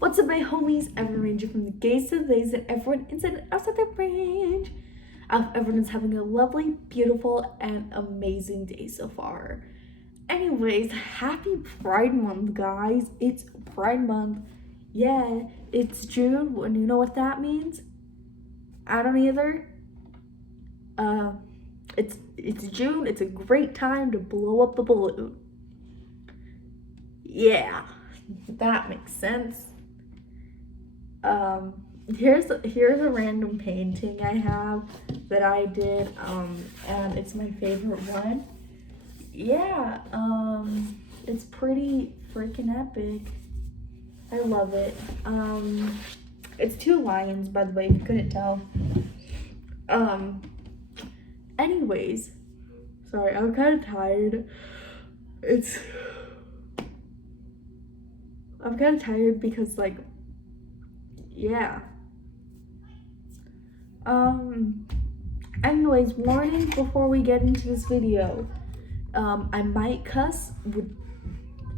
What's up, my homies? Everyone ranging from the gays to the lays and everyone inside and outside the range. I hope everyone's having a lovely, beautiful, and amazing day so far. Anyways, happy Pride Month, guys. It's Pride Month. Yeah, it's June, and you know what that means? I don't either. It's June. It's a great time to blow up the balloon. Yeah, that makes sense. Here's a random painting I have that I did, and it's my favorite one. Yeah, it's pretty freaking epic. I love it. It's two lions, by the way, if you couldn't tell. Anyways, sorry, I'm kind of tired. I'm kind of tired because, like, yeah. Anyways, warning before we get into this video. I might cuss.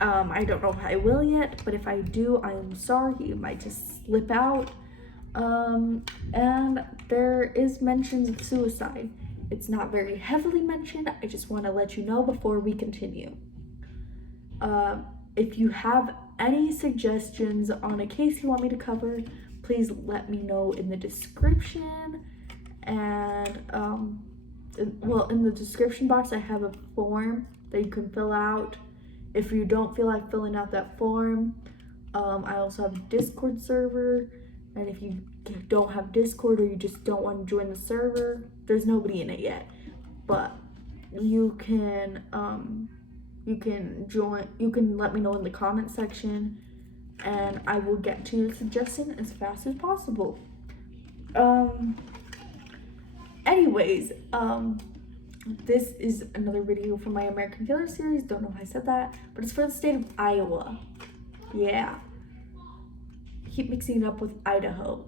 I don't know if I will yet, but if I do, I'm sorry. It might just slip out. And there is mentions of suicide. It's not very heavily mentioned. I just want to let you know before we continue. If you have any suggestions on a case you want me to cover, please let me know in the description. And in the description box I have a form that you can fill out if you don't feel like filling out that form. I also have a Discord server, and if you don't have Discord or you just don't want to join the server, there's nobody in it yet, but you can join. You can let me know in the comment section, and I will get to your suggestion as fast as possible. Anyways, this is another video from my American Killer series. Don't know if I said that, but it's for the state of Iowa. Yeah. Keep mixing it up with Idaho.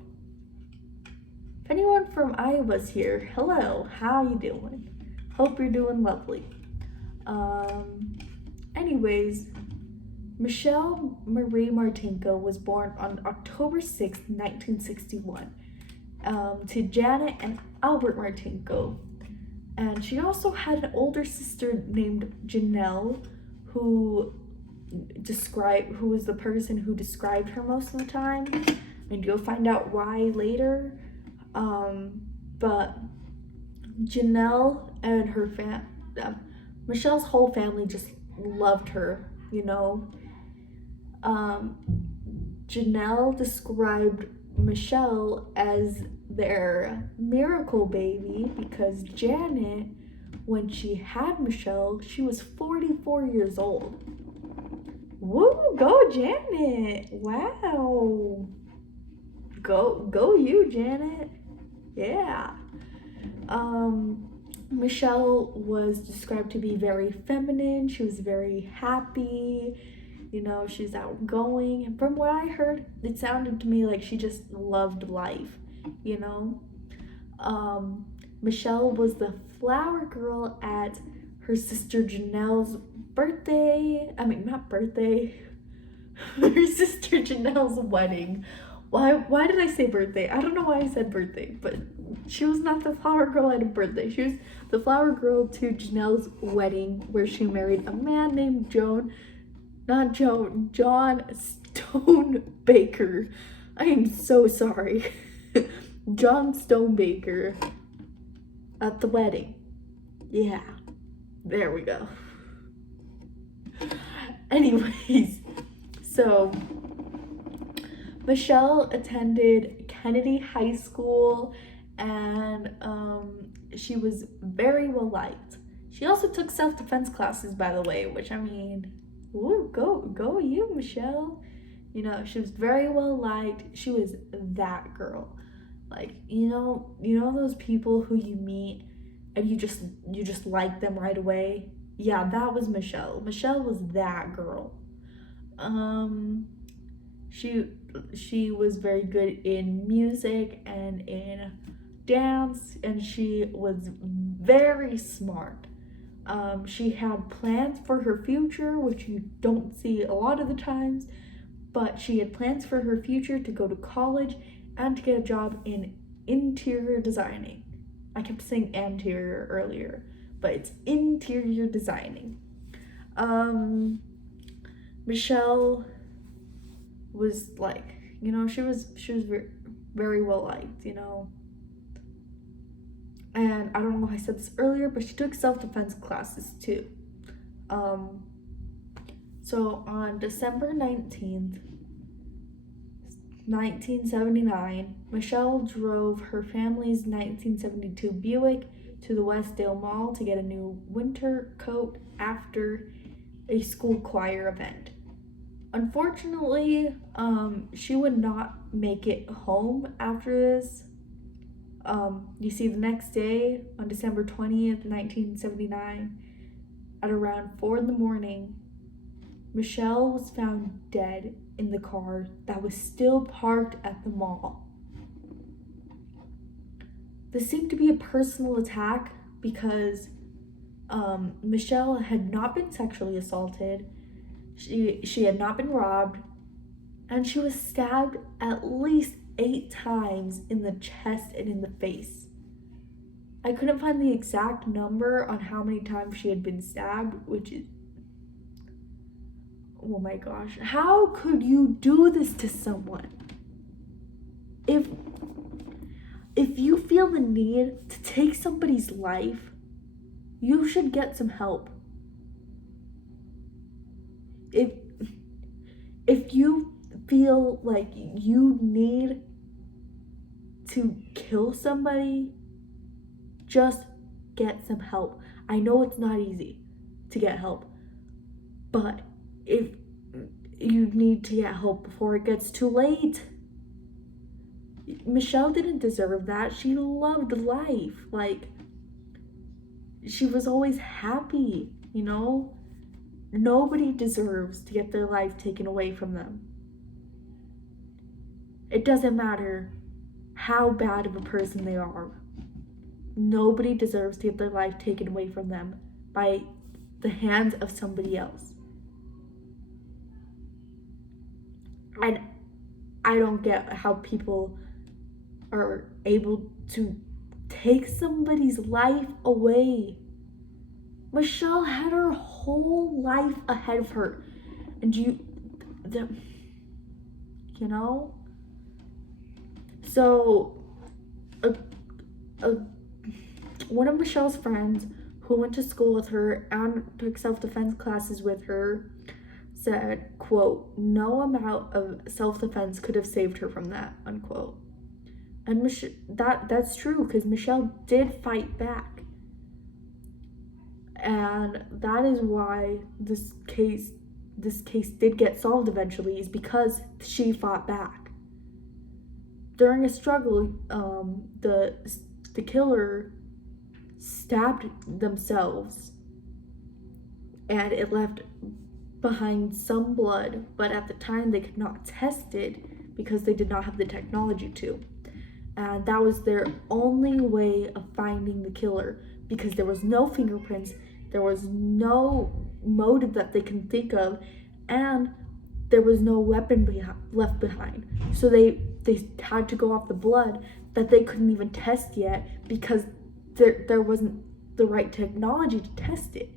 If anyone from Iowa's here, hello, how you doing? Hope you're doing lovely. Anyways, Michelle Marie Martinko was born on October 6th, 1961, to Janet and Albert Martinko. And she also had an older sister named Janelle, who was the person who described her most of the time, and you'll find out why later. But Janelle and her Michelle's whole family just loved her, you know. Janelle described Michelle as their miracle baby because Janet, when she had Michelle, she was 44 years old. Woo, go Janet. Wow. Go you, Janet. Yeah. Michelle was described to be very feminine. She was very happy. You know, she's outgoing. And from what I heard, it sounded to me like she just loved life, you know. Michelle was the flower girl at her sister Janelle's birthday. Not birthday. Her sister Janelle's wedding. Why did I say birthday? I don't know why I said birthday, but she was not the flower girl at a birthday. She was the flower girl to Janelle's wedding, where she married a man named John Stonebaker. I am so sorry. John Stonebaker at the wedding. Yeah, there we go. Anyways, so Michelle attended Kennedy High School, and she was very well liked. She also took self-defense classes, by the way, which, I mean, ooh, go you, Michelle. You know, she was very well liked. She was that girl. Like, you know those people who you meet and you just like them right away? Yeah, that was Michelle. Michelle was that girl. She was very good in music and in dance, and she was very smart. She had plans for her future, which you don't see a lot of the times, but she had plans for her future to go to college and to get a job in interior designing. I kept saying anterior earlier, but it's interior designing. Michelle was like, she was very, very well liked, and I don't know if I said this earlier, but she took self-defense classes too. So on December 19th, 1979, Michelle drove her family's 1972 Buick to the Westdale Mall to get a new winter coat after a school choir event. Unfortunately, she would not make it home after this. You see, the next day, on December 20th, 1979, at around 4 in the morning, Michelle was found dead in the car that was still parked at the mall. This seemed to be a personal attack because Michelle had not been sexually assaulted, she had not been robbed, and she was stabbed at least 8 times in the chest and in the face. I couldn't find the exact number on how many times she had been stabbed, which is, oh my gosh, how could you do this to someone? If you feel the need to take somebody's life, you should get some help. If you feel like you need to kill somebody, just get some help. I know it's not easy to get help, but if you need to get help before it gets too late. Michelle didn't deserve that. She loved life. Like, she was always happy, Nobody deserves to get their life taken away from them. It doesn't matter how bad of a person they are. Nobody deserves to get their life taken away from them by the hands of somebody else. And I don't get how people are able to take somebody's life away. Michelle had her whole life ahead of her. And So, one of Michelle's friends who went to school with her and took self-defense classes with her said, quote, "No amount of self-defense could have saved her from that," unquote. And that's true, because Michelle did fight back. And that is why this case did get solved eventually, is because she fought back. During a struggle, the killer stabbed themselves, and it left behind some blood, but at the time they could not test it because they did not have the technology to. And that was their only way of finding the killer, because there was no fingerprints, there was no motive that they can think of, and there was no weapon left behind. So they had to go off the blood that they couldn't even test yet, because there wasn't the right technology to test it.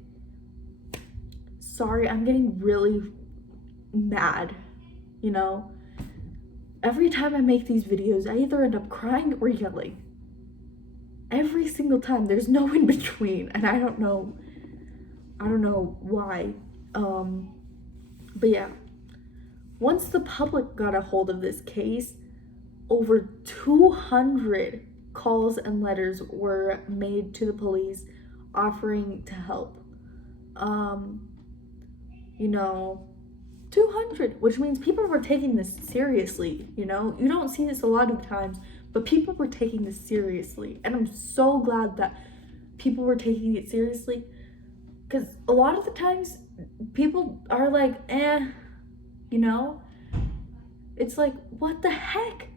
Sorry, I'm getting really mad, Every time I make these videos, I either end up crying or yelling. Every single time. There's no in between, and I don't know why. But yeah. Once the public got a hold of this case, over 200 calls and letters were made to the police offering to help. 200, which means people were taking this seriously, You don't see this a lot of times, but people were taking this seriously. And I'm so glad that people were taking it seriously, because a lot of the times people are like, It's like, what the heck?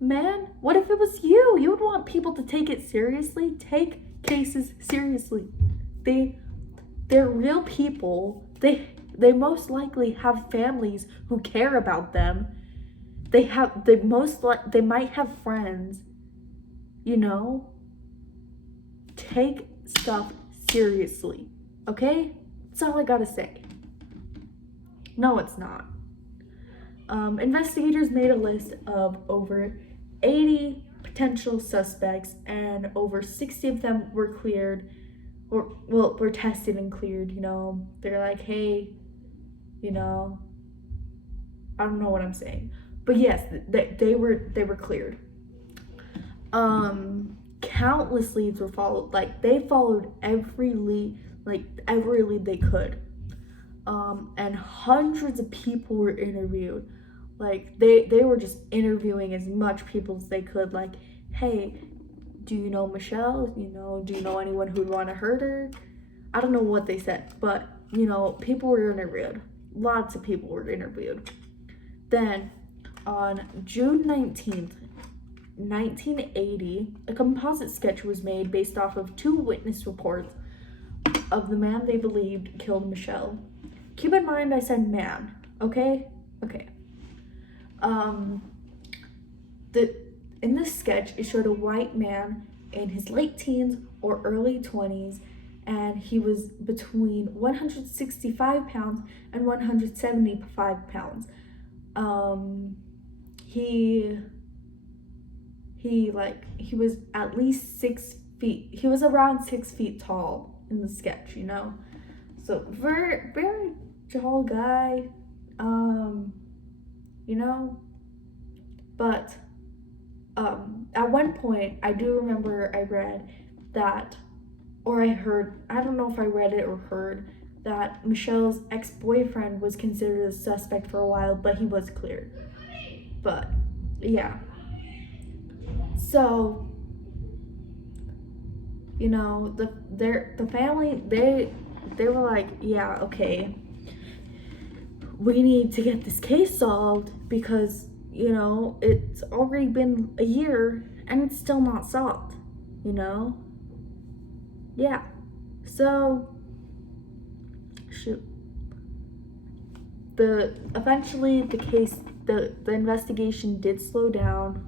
Man, what if it was you? You would want people to take it seriously. Take cases seriously. They're real people. they most likely have families who care about them. They might have friends, you know? Take stuff seriously, okay? That's all I gotta say. No, it's not. Investigators made a list of over 80 potential suspects, and over 60 of them were cleared, or, well, were tested and cleared, you know? They're like, hey, you know, I don't know what I'm saying. But yes, they were cleared. Countless leads were followed. Like, they followed every lead they could. And hundreds of people were interviewed. Like, they were just interviewing as much people as they could. Like, hey, do you know Michelle? You know, do you know anyone who'd want to hurt her? I don't know what they said, but, you know, people were interviewed. Lots of people were interviewed. Then, on June 19th, 1980, a composite sketch was made based off of 2 witness reports of the man they believed killed Michelle. Keep in mind I said man, okay? Okay. In this sketch, it showed a white man in his late teens or early 20s, and he was between 165 pounds and 175 pounds. He was at least 6 feet. He was around 6 feet tall in the sketch, you know? So very, very tall guy, you know? But at one point, I do remember I read that, or I heard, I don't know if I read it or heard, that Michelle's ex-boyfriend was considered a suspect for a while, but he was cleared. But, yeah. So, you know, the family, they were like, yeah, okay, we need to get this case solved because, you know, it's already been a year and it's still not solved, you know? Yeah. So, shoot. Eventually the investigation did slow down,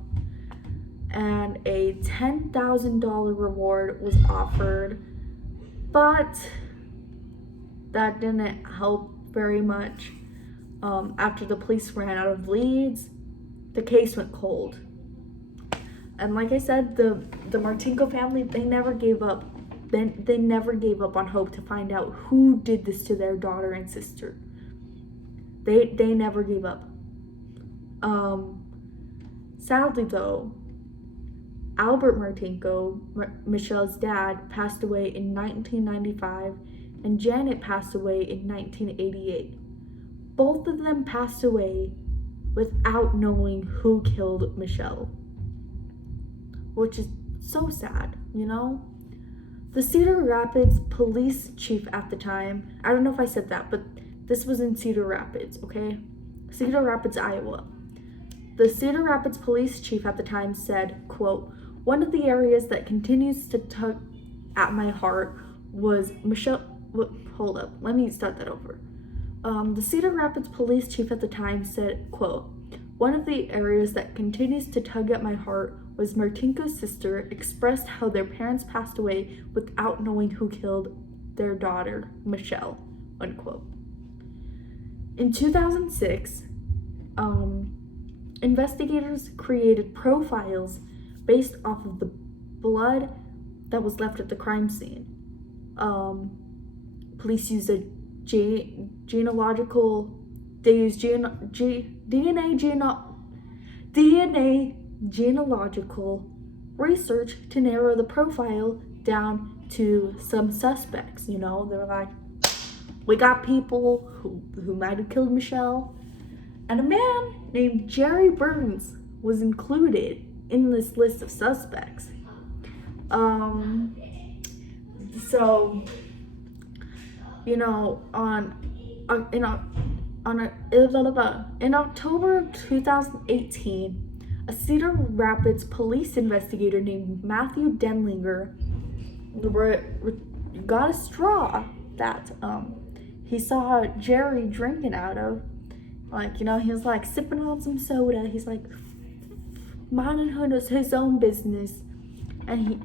and a $10,000 reward was offered, but that didn't help very much. After the police ran out of leads, the case went cold. And like I said, the Martinko family, they never gave up. They never gave up on hope to find out who did this to their daughter and sister. They never gave up. Sadly though, Albert Martinko, Michelle's dad, passed away in 1995, and Janet passed away in 1988. Both of them passed away without knowing who killed Michelle, which is so sad, you know? The Cedar Rapids police chief at the time, I don't know if I said that, but this was in Cedar Rapids, okay? Cedar Rapids, Iowa. The Cedar Rapids police chief at the time said, quote, "One of the areas that continues to tug at my heart was Michelle." Hold up, let me start that over. The Cedar Rapids police chief at the time said, quote, "One of the areas that continues to tug at my heart was Martinko's sister expressed how their parents passed away without knowing who killed their daughter, Michelle," unquote. In 2006, investigators created profiles based off of the blood that was left at the crime scene. Police used a DNA genealogical research to narrow the profile down to some suspects. You know, they're like, we got people who might have killed Michelle, and a man named Jerry Burns was included in this list of suspects. So, you know, in October of 2018, a Cedar Rapids police investigator named Matthew Denlinger got a straw that he saw Jerry drinking out of. Like, he was like sipping on some soda. He's like minding his own business. And he,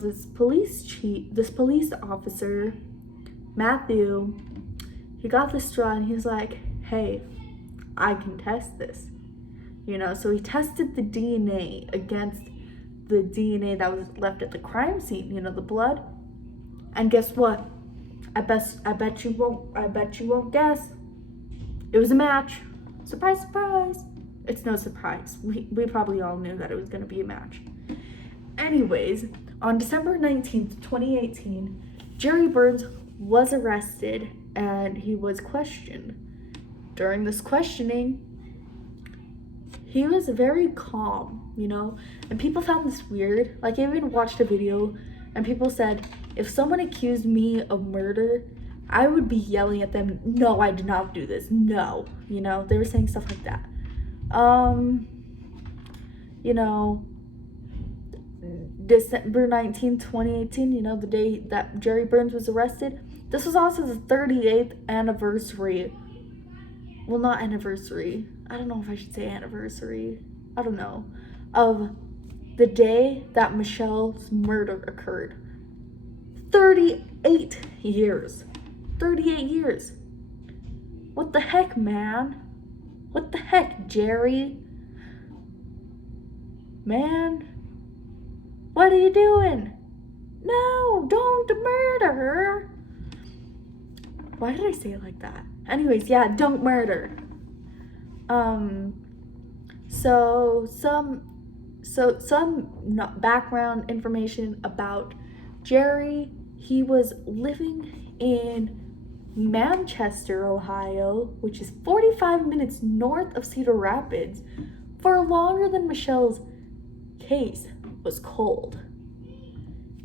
this police officer, Matthew, he got the straw and he's like, hey, I can test this. So he tested the DNA against the DNA that was left at the crime scene, the blood. And guess what? I bet you won't guess. It was a match. Surprise, surprise. It's no surprise. We probably all knew that it was going to be a match. Anyways, on December 19th, 2018, Jerry Burns was arrested and he was questioned. During this questioning, he was very calm, and people found this weird. Like, I even watched a video and people said, if someone accused me of murder, I would be yelling at them, no, I did not do this, no. They were saying stuff like that. December 19th, 2018, the day that Jerry Burns was arrested, this was also the 38th anniversary. Well, not anniversary. I don't know if I should say anniversary. I don't know. Of the day that Michelle's murder occurred. 38 years. 38 years. What the heck, man? What the heck, Jerry? Man, what are you doing? No, don't murder her. Why did I say it like that? Anyways, yeah, don't murder. So some background information about Jerry. He was living in Manchester, Ohio, which is 45 minutes north of Cedar Rapids, for longer than Michelle's case was cold.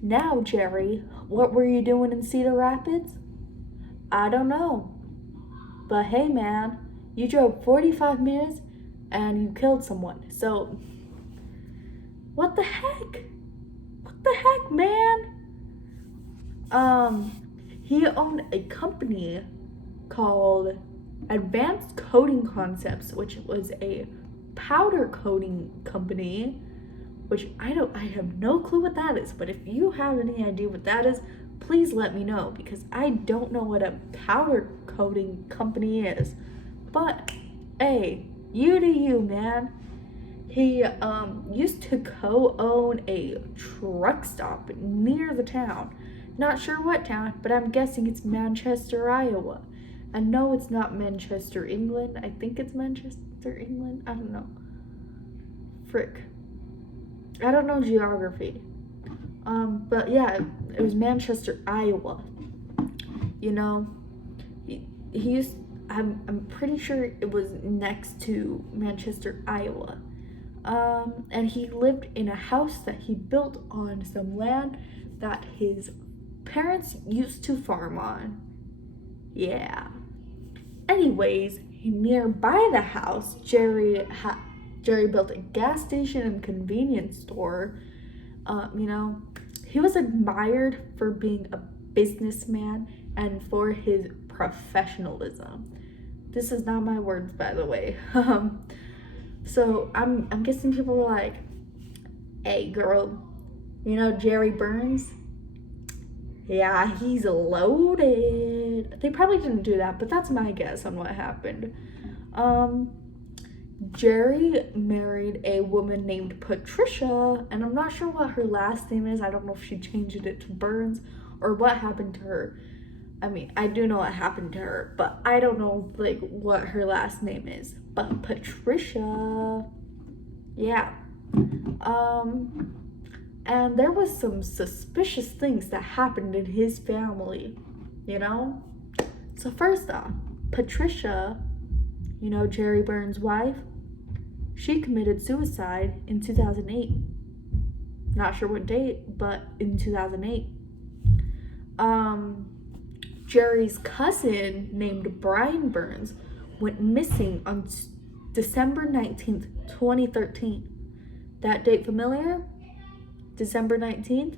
Now, Jerry, what were you doing in Cedar Rapids? I don't know. But hey, man, you drove 45 minutes and you killed someone. So, what the heck? What the heck, man? He owned a company called Advanced Coating Concepts, which was a powder coating company, which I have no clue what that is, but if you have any idea what that is, please let me know, because I don't know what a powder coating company is. But hey, you do you, man. He used to co-own a truck stop near the town. Not sure what town, but I'm guessing it's Manchester, Iowa. And no, it's not Manchester, England. I think it's Manchester, England. I don't know. Frick. I don't know geography. But yeah, it was Manchester, Iowa. He used, I'm pretty sure it was next to Manchester, Iowa. And he lived in a house that he built on some land that his parents used to farm on. Yeah. Anyways, nearby the house, Jerry built a gas station and convenience store. He was admired for being a businessman and for his professionalism. This is not my words, by the way. So I'm guessing people were like, hey girl, Jerry Burns? Yeah, he's loaded. They probably didn't do that, but that's my guess on what happened. Jerry married a woman named Patricia, and I'm not sure what her last name is. I don't know if she changed it to Burns or what happened to her. I mean, I do know what happened to her, but I don't know what her last name is. But Patricia, yeah. And there was some suspicious things that happened in his family, So first off, Patricia, Jerry Burns' wife, she committed suicide in 2008. Not sure what date, but in 2008. Jerry's cousin named Brian Burns went missing on December 19th, 2013. That date familiar? December 19th?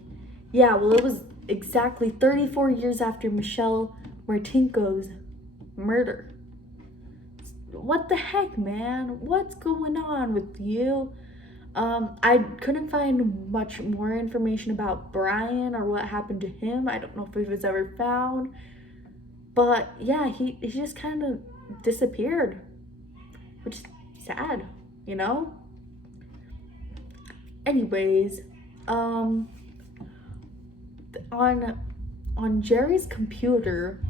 Yeah, well, it was exactly 34 years after Michelle Martinko's murder. What the heck, man? What's going on with you? I couldn't find much more information about Brian or what happened to him. I don't know if he was ever found. But yeah, he just kind of disappeared, which is sad, you know? Anyways, on Jerry's computer,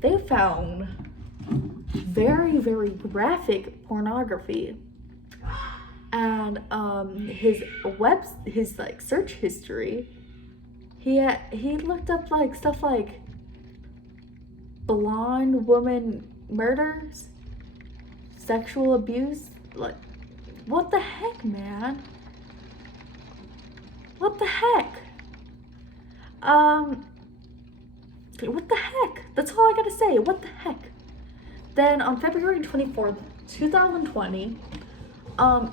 they found very, very graphic pornography. And his like search history, he looked up like stuff like blonde woman murders, sexual abuse. Like, what the heck, man? What the heck? What the heck? That's all I gotta say. What the heck? Then on February 24th, 2020,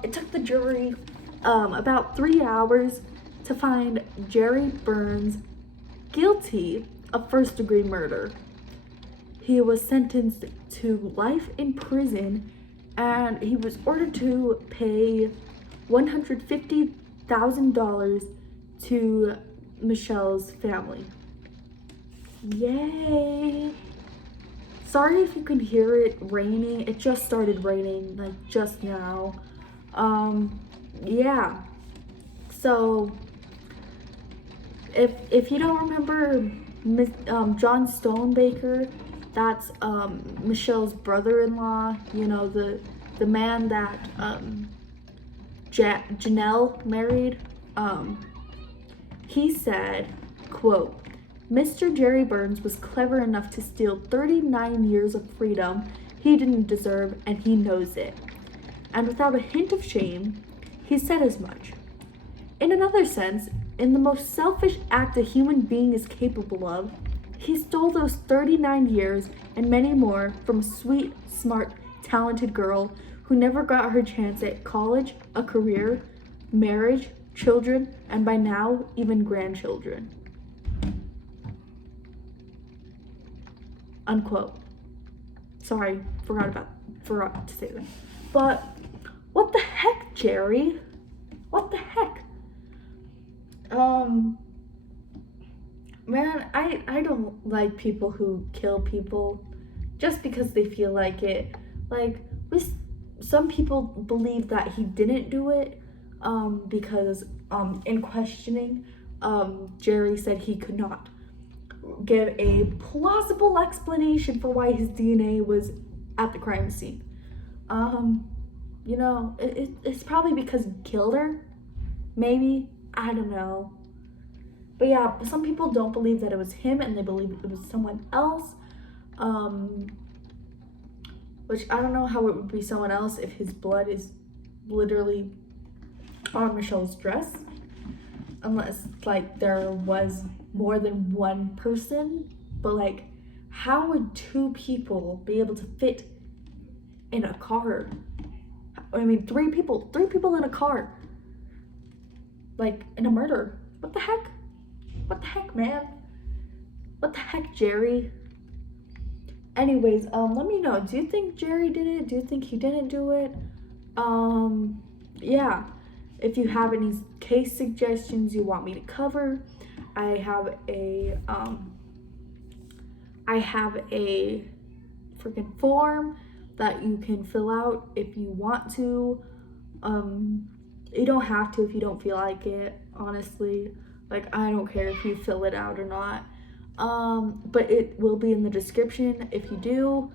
it took the jury about 3 hours to find Jerry Burns guilty of first-degree murder. He was sentenced to life in prison, and he was ordered to pay $150,000 to Michelle's family. Yay! Sorry if you can hear it raining. It just started raining, like, just now. Yeah. So, if you don't remember John Stonebaker, that's Michelle's brother-in-law, you know, the man that Janelle married. He said, quote, "Mr. Jerry Burns was clever enough to steal 39 years of freedom he didn't deserve, and he knows it. And without a hint of shame, he said as much. In another sense, in the most selfish act a human being is capable of, he stole those 39 years and many more from a sweet, smart, talented girl who never got her chance at college, a career, marriage, children, and by now, even grandchildren." Unquote. Sorry, forgot to say that. But what the heck, Jerry? What the heck? Man, I don't like people who kill people just because they feel like it. Like, some people believe that he didn't do it, because in questioning, Jerry said he could not give a plausible explanation for why his DNA was at the crime scene. You know, it's probably because he killed her. Maybe. I don't know. But yeah, some people don't believe that it was him and they believe it was someone else. Which I don't know how it would be someone else if his blood is literally on Michelle's dress. Unless, like, there was more than one person. But, like, how would two people be able to fit in a car? I mean, three people in a car. Like, in a murder. What the heck? What the heck, man? What the heck, Jerry? Anyways, let me know. Do you think Jerry did it? Do you think he didn't do it? Yeah. If you have any case suggestions you want me to cover, I have a freaking form that you can fill out if you want to. You don't have to if you don't feel like it, honestly. Like, I don't care if you fill it out or not. But it will be in the description if you do.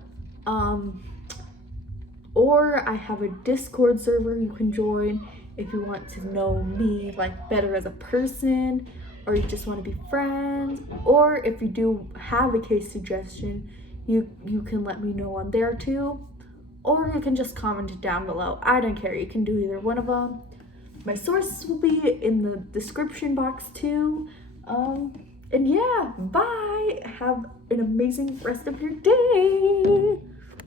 Or I have a Discord server you can join if you want to know me, like, better as a person, or you just want to be friends, or if you do have a case suggestion, you can let me know on there too, or you can just comment it down below. I don't care. You can do either one of them. My sources will be in the description box too. And yeah, bye. Have an amazing rest of your day.